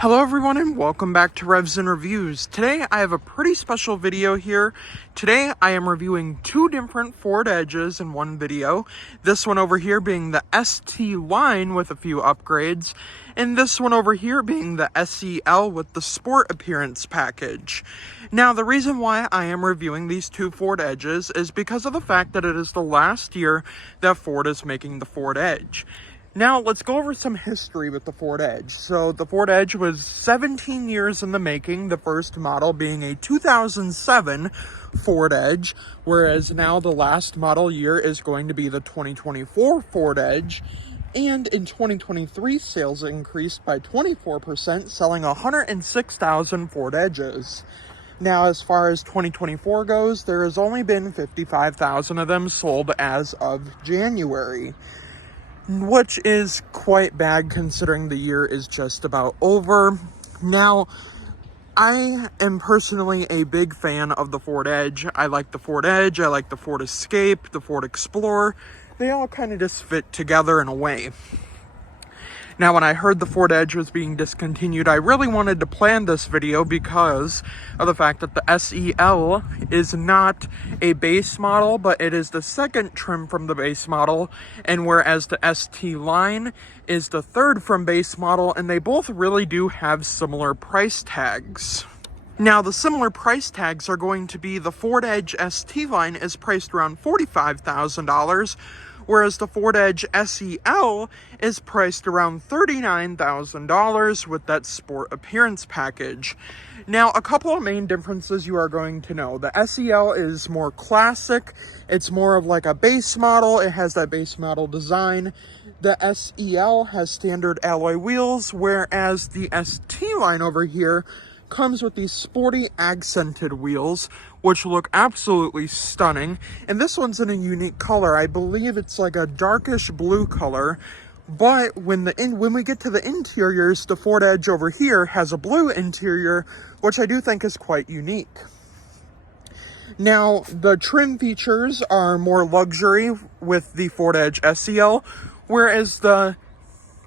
Hello everyone and welcome back to Revs and Reviews. Today I have a pretty special video here. Today I am reviewing two different Ford Edges in one video. This one over here being the ST line with a few upgrades, and this one over here being the SEL with the Sport Appearance package. Now the reason why I am reviewing these two Ford Edges is because of the fact that it is the last year that Ford is making the Ford Edge. Now, let's go over some history with the Ford Edge. So, the Ford Edge was 17 years in the making, the first model being a 2007 Ford Edge, whereas now the last model year is going to be the 2024 Ford Edge. And in 2023, sales increased by 24%, selling 106,000 Ford Edges. Now, as far as 2024 goes, there has only been 55,000 of them sold as of January, which is quite bad considering the year is just about over. Now, I am personally a big fan of the Ford Edge. I like the Ford Edge, I like the Ford Escape, the Ford Explorer. They all kind of just fit together in a way. Now, when I heard the Ford Edge was being discontinued, I really wanted to plan this video because of the fact that the SEL is not a base model, but it is the second trim from the base model, and whereas the ST line is the third from base model, and they both really do have similar price tags. Now, the similar price tags are going to be the Ford Edge ST line is priced around $45,000, whereas the Ford Edge SEL is priced around $39,000 with that Sport Appearance package. Now, a couple of main differences you are going to know. The SEL is more classic. It's more of like a base model. It has that base model design. The SEL has standard alloy wheels, whereas the ST line over here comes with these sporty accented wheels, which look absolutely stunning. And this one's in a unique color. I believe it's like a darkish blue color. But when we get to the interiors, the Ford Edge over here has a blue interior, which I do think is quite unique. Now, the trim features are more luxury with the Ford Edge SEL, whereas the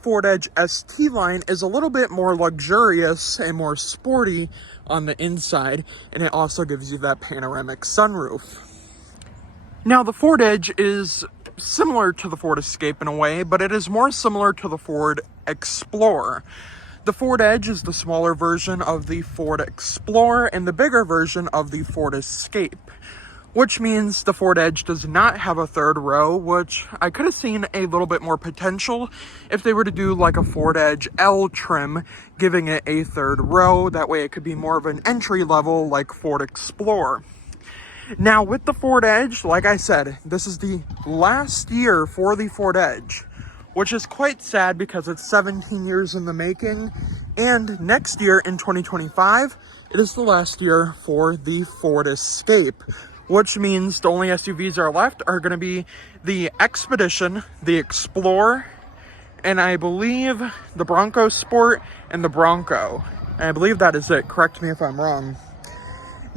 Ford Edge ST line is a little bit more luxurious and more sporty on the inside, and it also gives you that panoramic sunroof. Now, the Ford Edge is similar to the Ford Escape in a way, but it is more similar to the Ford Explorer. The Ford Edge is the smaller version of the Ford Explorer and the bigger version of the Ford Escape, which means the Ford Edge does not have a third row, which I could have seen a little bit more potential if they were to do like a Ford Edge L trim, giving it a third row. That way it could be more of an entry level like Ford Explorer. Now, with the Ford Edge, like I said, this is the last year for the Ford Edge, which is quite sad because it's 17 years in the making. And next year in 2025, it is the last year for the Ford Escape, which means the only SUVs that are left are going to be the Expedition, the Explorer, and I believe the Bronco Sport and the Bronco. And I believe that is it. Correct me if I'm wrong.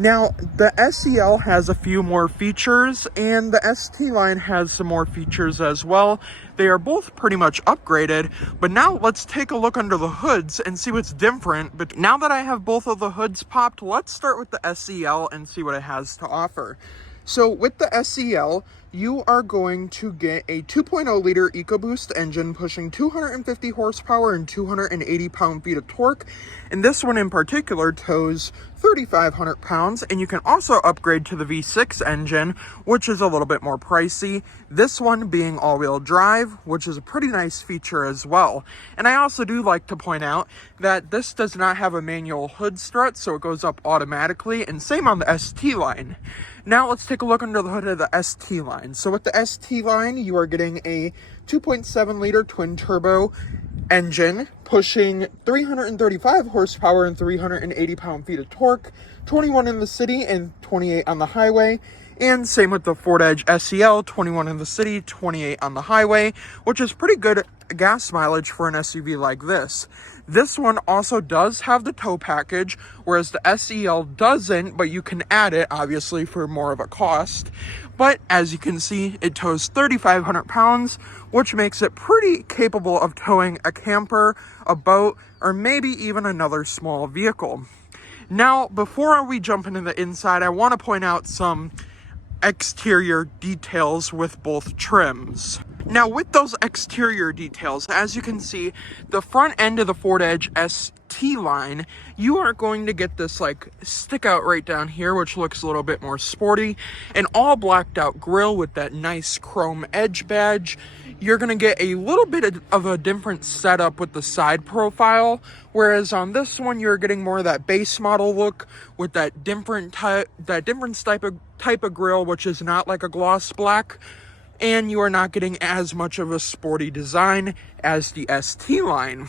Now, the SEL has a few more features, and the ST line has some more features as well. They are both pretty much upgraded, but now let's take a look under the hoods and see what's different. But now that I have both of the hoods popped, let's start with the SEL and see what it has to offer. So with the SEL, you are going to get a 2.0 liter EcoBoost engine pushing 250 horsepower and 280 pound-feet of torque. And this one in particular tows 3,500 pounds, and you can also upgrade to the V6 engine, which is a little bit more pricey. This one being all-wheel drive, which is a pretty nice feature as well. And I also do like to point out that this does not have a manual hood strut, so it goes up automatically, and same on the ST line. Now let's take a look under the hood of the ST line. So with the ST line, you are getting a 2.7 liter twin turbo engine pushing 335 horsepower and 380 pound-feet of torque, 21 in the city and 28 on the highway. And same with the Ford Edge SEL, 21 in the city, 28 on the highway, which is pretty good gas mileage for an SUV like this. This one also does have the tow package, whereas the SEL doesn't, but you can add it, obviously, for more of a cost. But as you can see, it tows 3,500 pounds, which makes it pretty capable of towing a camper, a boat, or maybe even another small vehicle. Now, before we jump into the inside, I want to point out some exterior details with both trims. Now, with those exterior details, as you can see, the front end of the Ford Edge ST line, you are going to get this like stick out right down here, which looks a little bit more sporty, an all blacked out grille with that nice chrome edge badge. You're going to get a little bit of a different setup with the side profile, whereas on this one you're getting more of that base model look with that different type of grille, which is not like a gloss black, and you are not getting as much of a sporty design as the ST line.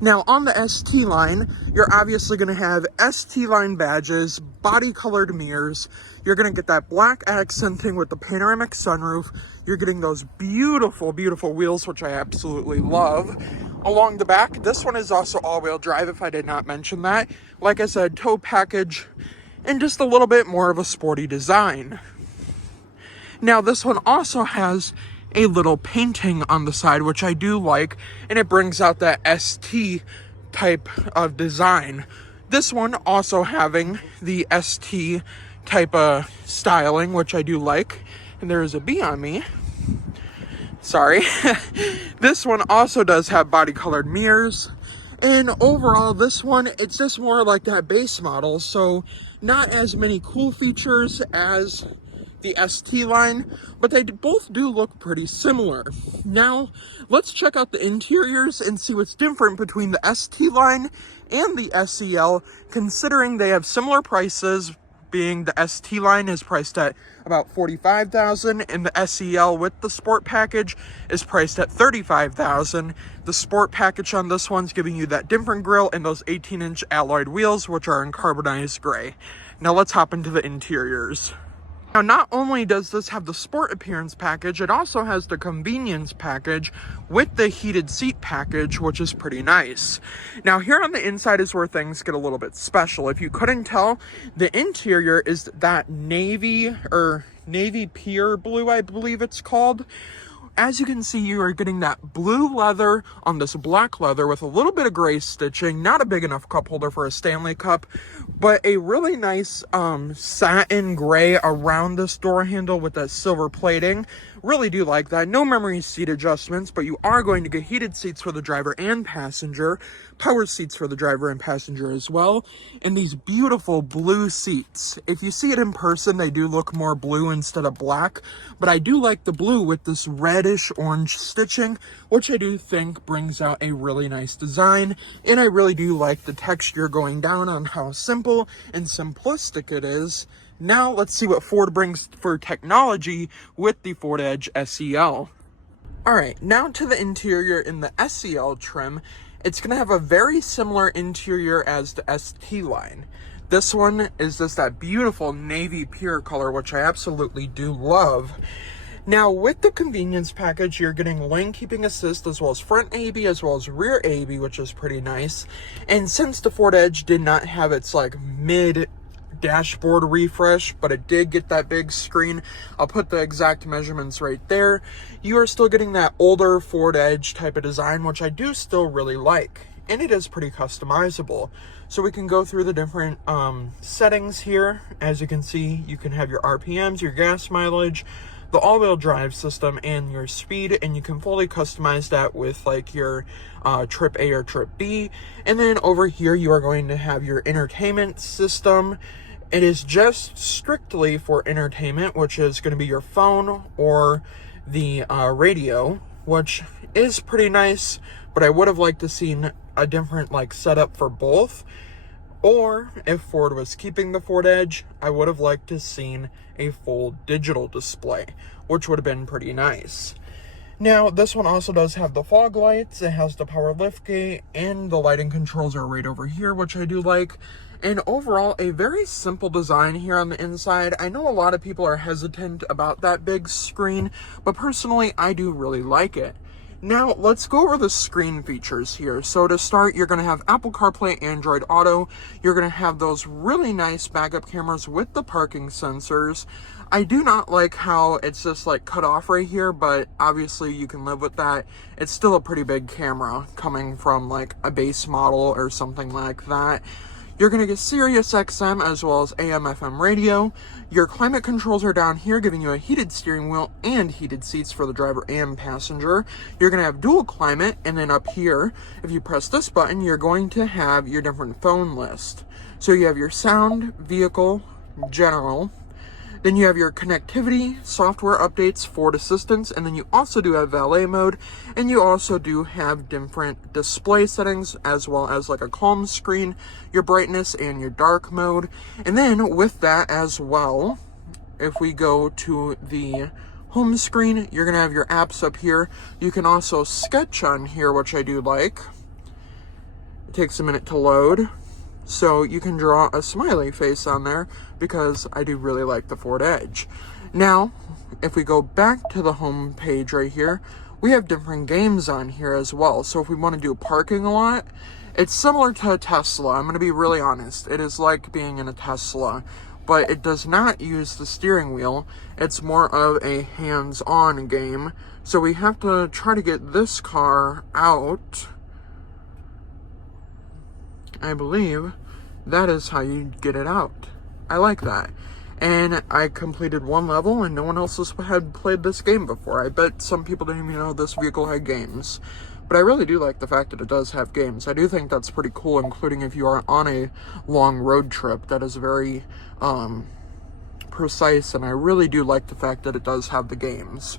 Now, on the ST line, you're obviously going to have ST line badges, body colored mirrors. You're going to get that black accenting with the panoramic sunroof. You're getting those beautiful, beautiful wheels, which I absolutely love. Along the back, this one is also all-wheel drive, if I did not mention that. Like I said, tow package, and just a little bit more of a sporty design. Now, this one also has a little painting on the side, which I do like, and it brings out that ST type of design. This one also having the ST type of styling, which I do like. And there is a bee on me. Sorry. This one also does have body colored mirrors. And overall, this one, it's just more like that base model, so not as many cool features as the ST line, but they both do look pretty similar. Now, let's check out the interiors and see what's different between the ST line and the SEL, considering they have similar prices, being the ST line is priced at about $45,000 and the SEL with the sport package is priced at $35,000. The sport package on this one's giving you that different grille and those 18-inch alloyed wheels, which are in carbonized gray. Now let's hop into the interiors. Now, not only does this have the sport appearance package, it also has the convenience package with the heated seat package, which is pretty nice. Now, here on the inside is where things get a little bit special. If you couldn't tell, the interior is that navy pier blue, I believe it's called. As you can see, you are getting that blue leather on this black leather with a little bit of gray stitching, not a big enough cup holder for a Stanley Cup, but a really nice satin gray around this door handle with that silver plating. Really do like that. No memory seat adjustments, but you are going to get heated seats for the driver and passenger, power seats for the driver and passenger as well, and these beautiful blue seats. If you see it in person, they do look more blue instead of black, but I do like the blue with this reddish orange stitching, which I do think brings out a really nice design, and I really do like the texture going down on how simple and simplistic it is. Now let's see what Ford brings for technology with the Ford Edge SEL. Alright, now to the interior in the SEL trim. It's going to have a very similar interior as the ST line. This one is just that beautiful navy pure color, which I absolutely do love. Now, with the convenience package, you're getting lane keeping assist as well as front AV as well as rear AV, which is pretty nice. And since the Ford Edge did not have its like mid dashboard refresh, but it did get that big screen, I'll put the exact measurements right there. You are still getting that older Ford Edge type of design, which I do still really like, and it is pretty customizable. So we can go through the different settings here. As you can see, you can have your RPMs, your gas mileage, the all-wheel drive system, and your speed, and you can fully customize that with like your trip A or trip B. And then over here you are going to have your entertainment system. It is just strictly for entertainment, which is going to be your phone or the radio, which is pretty nice, but I would have liked to seen a different like setup for both. Or if Ford was keeping the Ford Edge, I would have liked to seen a full digital display, which would have been pretty nice. Now, this one also does have the fog lights, it has the power liftgate, and the lighting controls are right over here, which I do like. And overall, a very simple design here on the inside. I know a lot of people are hesitant about that big screen, but personally, I do really like it. Now, let's go over the screen features here. So to start, you're going to have Apple CarPlay, Android Auto. You're going to have those really nice backup cameras with the parking sensors. I do not like how it's just like cut off right here, but obviously you can live with that. It's still a pretty big camera coming from like a base model or something like that. You're going to get Sirius XM as well as AM FM radio. Your climate controls are down here, giving you a heated steering wheel and heated seats for the driver and passenger. You're going to have dual climate, and then up here, if you press this button, you're going to have your different phone list. So you have your sound, vehicle, general. Then you have your connectivity, software updates, Ford Assistance, and then you also do have valet mode, and you also do have different display settings, as well as like a calm screen, your brightness, and your dark mode. And then with that as well, if we go to the home screen, you're gonna have your apps up here. You can also sketch on here, which I do like. It takes a minute to load. So you can draw a smiley face on there because I do really like the Ford Edge. Now, if we go back to the home page right here, we have different games on here as well. So if we want to do parking a lot, it's similar to a Tesla. I'm going to be really honest. It is like being in a Tesla, but it does not use the steering wheel. It's more of a hands-on game. So we have to try to get this car out. I believe that is how you get it out. I like that. And I completed one level and no one else had played this game before. I bet some people didn't even know this vehicle had games. But I really do like the fact that it does have games. I do think that's pretty cool, including if you are on a long road trip. That is very precise, and I really do like the fact that it does have the games.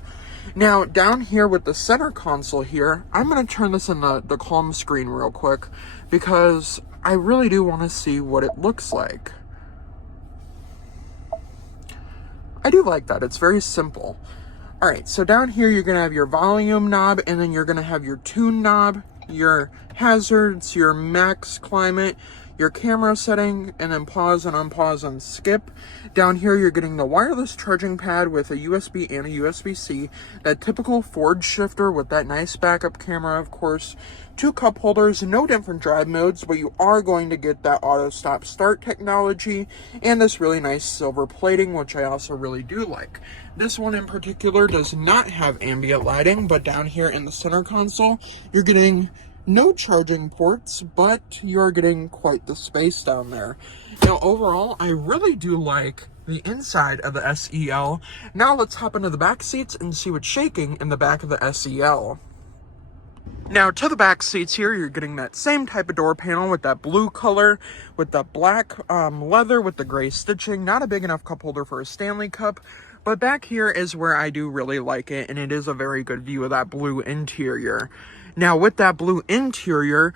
Now, down here with the center console here, I'm going to turn this in the calm screen real quick because I really do want to see what it looks like. I do like that. It's very simple. All right, so down here you're going to have your volume knob, and then you're going to have your tune knob, your hazards, your max climate, your camera setting, and then pause and unpause and skip. Down here, you're getting the wireless charging pad with a USB and a USB-C, that typical Ford shifter with that nice backup camera, of course, 2 cup holders, no different drive modes, but you are going to get that auto stop start technology, and this really nice silver plating, which I also really do like. This one in particular does not have ambient lighting, but down here in the center console, you're getting no charging ports, but you're getting quite the space down there. Now, overall, I really do like the inside of the SEL. Now let's hop into the back seats and see what's shaking in the back of the SEL. Now, to the back seats here, you're getting that same type of door panel with that blue color, with the black leather with the gray stitching. Not a big enough cup holder for a Stanley Cup, but back here is where I do really like it, and it is a very good view of that blue interior. Now, with that blue interior,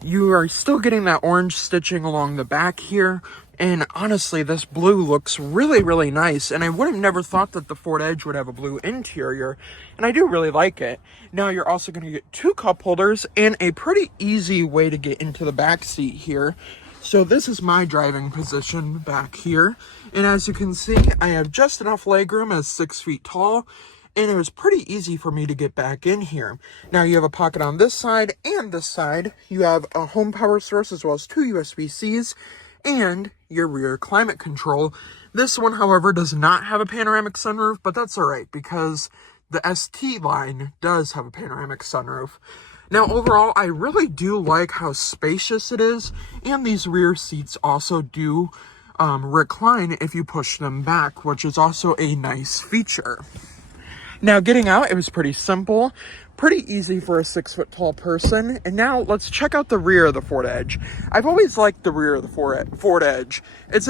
you are still getting that orange stitching along the back here. And honestly, this blue looks really, really nice. And I would have never thought that the Ford Edge would have a blue interior. And I do really like it. Now, you're also going to get 2 cup holders and a pretty easy way to get into the back seat here. So this is my driving position back here. And as you can see, I have just enough legroom as 6 feet tall. And it was pretty easy for me to get back in here. Now you have a pocket on this side and this side. You have a home power source as well as 2 USB-Cs and your rear climate control. This one, however, does not have a panoramic sunroof, but that's all right because the ST line does have a panoramic sunroof. Now, overall, I really do like how spacious it is, and these rear seats also do recline if you push them back, which is also a nice feature. Now, getting out, it was pretty simple, pretty easy for a 6 foot tall person. And now let's check out the rear of the Ford Edge. I've always liked the rear of the Ford Edge. It's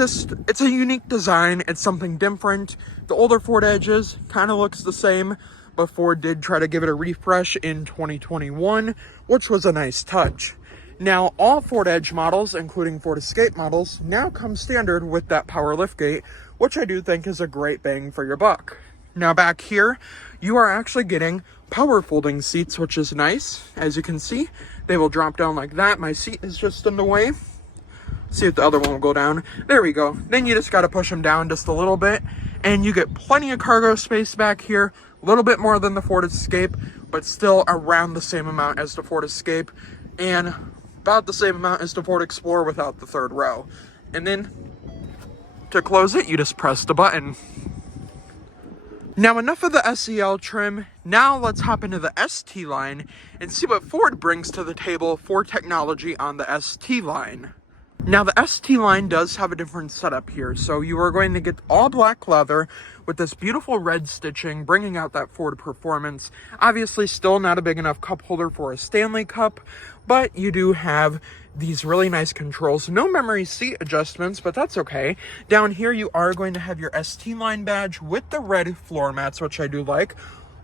a unique design. It's something different. The older Ford Edges kind of looks the same, but Ford did try to give it a refresh in 2021, which was a nice touch. Now, all Ford Edge models, including Ford Escape models, now come standard with that power liftgate, which I do think is a great bang for your buck. Now back here, you are actually getting power folding seats, which is nice. As you can see, they will drop down like that. My seat is just in the way. See if the other one will go down. There we go. Then you just got to push them down just a little bit, and you get plenty of cargo space back here. A little bit more than the Ford Escape, but still around the same amount as the Ford Escape, and about the same amount as the Ford Explorer without the third row. And then to close it, you just press the button. Now enough of the SEL trim, now let's hop into the ST line and see what Ford brings to the table for technology on the ST line. Now the ST line does have a different setup here, so you are going to get all black leather with this beautiful red stitching, bringing out that Ford performance. Obviously still not a big enough cup holder for a Stanley Cup, but you do have these really nice controls. No memory seat adjustments, but that's okay. Down here you are going to have your ST line badge with the red floor mats, which I do like.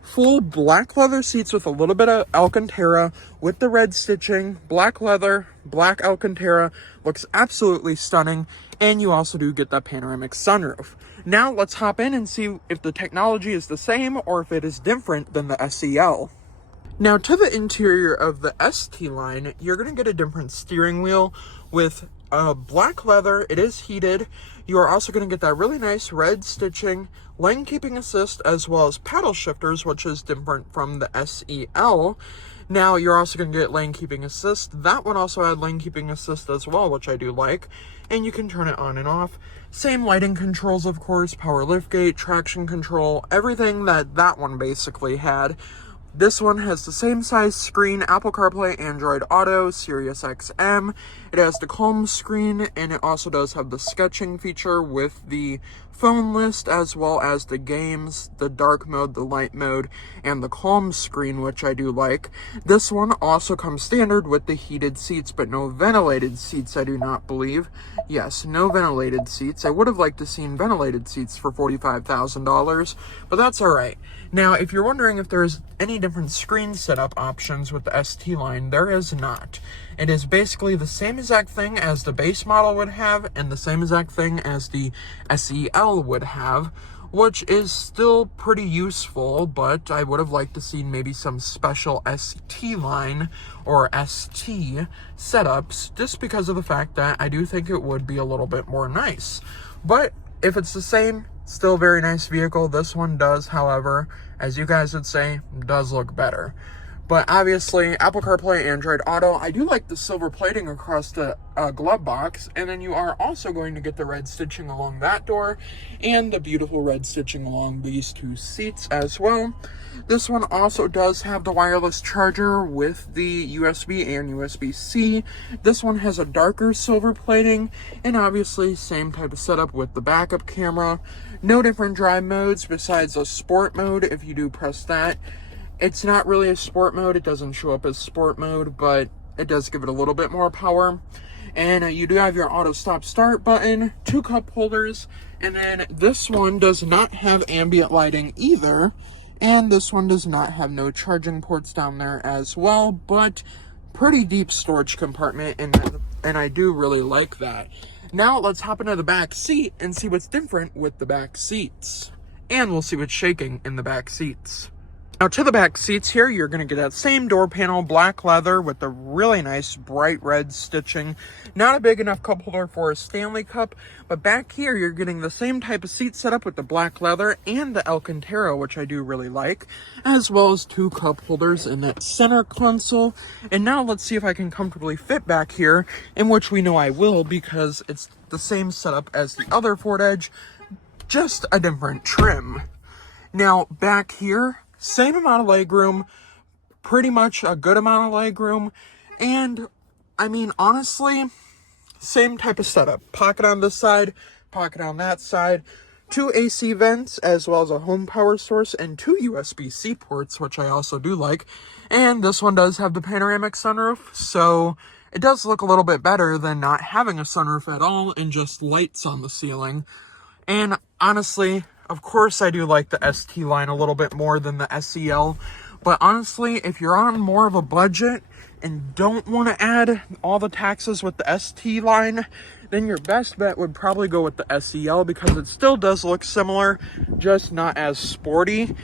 Full black leather seats with a little bit of Alcantara with the red stitching, black leather, black Alcantara, looks absolutely stunning, and you also do get that panoramic sunroof. Now let's hop in and see if the technology is the same or if it is different than the SEL. Now to the interior of the ST line, you're going to get a different steering wheel with black leather. It is heated. You are also going to get that really nice red stitching, lane keeping assist, as well as paddle shifters, which is different from the SEL. Now you're also going to get lane keeping assist. That one also had lane keeping assist as well, which I do like. And you can turn it on and off. Same lighting controls, of course, power liftgate, traction control, everything that one basically had. This one has the same size screen, Apple CarPlay, Android Auto, Sirius XM. It has the calm screen, and it also does have the sketching feature with the phone list, as well as the games, the dark mode, the light mode, and the calm screen, which I do like. This one also comes standard with the heated seats, but no ventilated seats, I do not believe. Yes, no ventilated seats. I would have liked to seen ventilated seats for $45,000, but that's all right. Now, if you're wondering if there's any different screen setup options with the ST line, there is not. It is basically the same exact thing as the base model would have, and the same exact thing as the SEL would have, which is still pretty useful, but I would have liked to see maybe some special ST line or ST setups, just because of the fact that I do think it would be a little bit more nice. But if it's the same, still a very nice vehicle. This one does, however, as you guys would say, does look better. But obviously, Apple CarPlay, Android Auto, I do like the silver plating across the glove box. And then you are also going to get the red stitching along that door and the beautiful red stitching along these two seats as well. This one also does have the wireless charger with the USB and USB-C. This one has a darker silver plating, and obviously same type of setup with the backup camera. No different drive modes besides a sport mode. If you do press that, it's not really a sport mode. It doesn't show up as sport mode, but it does give it a little bit more power. And you do have your auto stop start button, 2 cup holders, and then this one does not have ambient lighting either. And this one does not have no charging ports down there as well, but pretty deep storage compartment, and I do really like that. Now let's hop into the back seat and see what's different with the back seats. And we'll see what's shaking in the back seats. Now to the back seats here, you're going to get that same door panel, black leather with the really nice bright red stitching. Not a big enough cup holder for a Stanley Cup, but back here you're getting the same type of seat setup with the black leather and the Alcantara, which I do really like, as well as 2 cup holders in that center console. And now let's see if I can comfortably fit back here, in which we know I will because it's the same setup as the other Ford Edge, just a different trim. Now back here, same amount of legroom, pretty much a good amount of legroom, and I mean, honestly, same type of setup. Pocket on this side, pocket on that side, 2 AC vents, as well as a home power source, and 2 USB-C ports, which I also do like. And this one does have the panoramic sunroof, so it does look a little bit better than not having a sunroof at all and just lights on the ceiling. And honestly, of course, I do like the ST line a little bit more than the SEL, but honestly, if you're on more of a budget and don't want to add all the taxes with the ST line, then your best bet would probably go with the SEL, because it still does look similar, just not as sporty.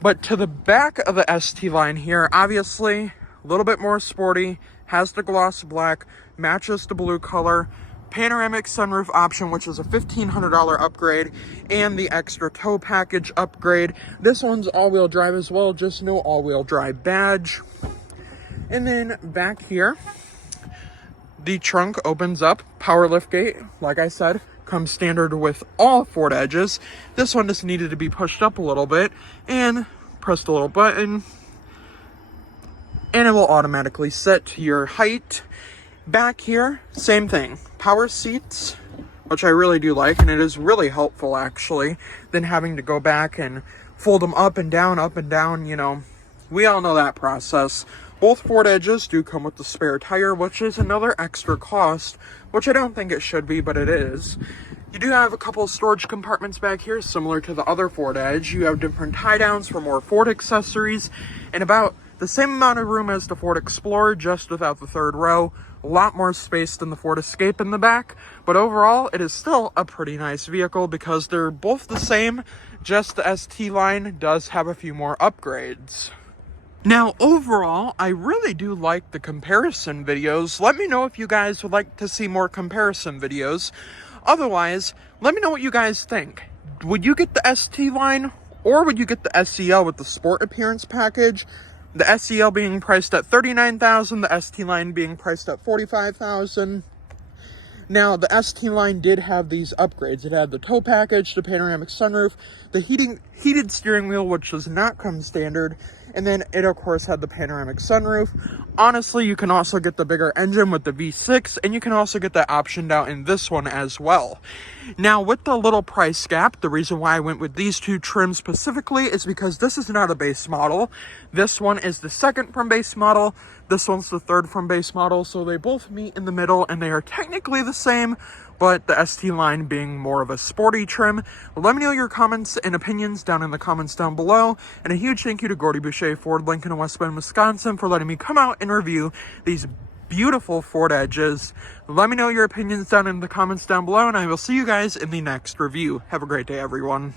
But to the back of the ST line here, obviously a little bit more sporty, has the gloss black, matches the blue color, panoramic sunroof option, which is a $1,500 upgrade, and the extra tow package upgrade. This one's all-wheel drive as well, just no all-wheel drive badge. And then back here, the trunk opens up, power lift gate, like I said, comes standard with all Ford Edges. This one just needed to be pushed up a little bit, and press the little button, and it will automatically set to your height. Back here, same thing, power seats, which I really do like, and it is really helpful actually, than having to go back and fold them up and down, you know. We all know that process. Both Ford Edges do come with the spare tire, which is another extra cost, which I don't think it should be, but it is. You do have a couple of storage compartments back here, similar to the other Ford Edge. You have different tie-downs for more Ford accessories, and about the same amount of room as the Ford Explorer, just without the third row. A lot more space than the Ford Escape in the back, but overall, it is still a pretty nice vehicle because they're both the same, just the ST line does have a few more upgrades. Now, overall, I really do like the comparison videos. Let me know if you guys would like to see more comparison videos. Otherwise, let me know what you guys think. Would you get the ST line, or would you get the SEL with the Sport Appearance package? The SEL being priced at $39,000, the ST line being priced at $45,000. Now, the ST line did have these upgrades. It had the tow package, the panoramic sunroof, the heated steering wheel, which does not come standard, and then it, of course, had the panoramic sunroof. Honestly, you can also get the bigger engine with the V6, and you can also get that optioned out in this one as well. Now, with the little price gap, the reason why I went with these two trims specifically is because this is not a base model. This one is the second from base model. This one's the third from base model, so they both meet in the middle, and they are technically the same, but the ST line being more of a sporty trim. Let me know your comments and opinions down in the comments down below, and a huge thank you to Gordie Boucher Ford Lincoln in West Bend, Wisconsin for letting me come out and review these beautiful Ford Edges. Let me know your opinions down in the comments down below, and I will see you guys in the next review. Have a great day, everyone.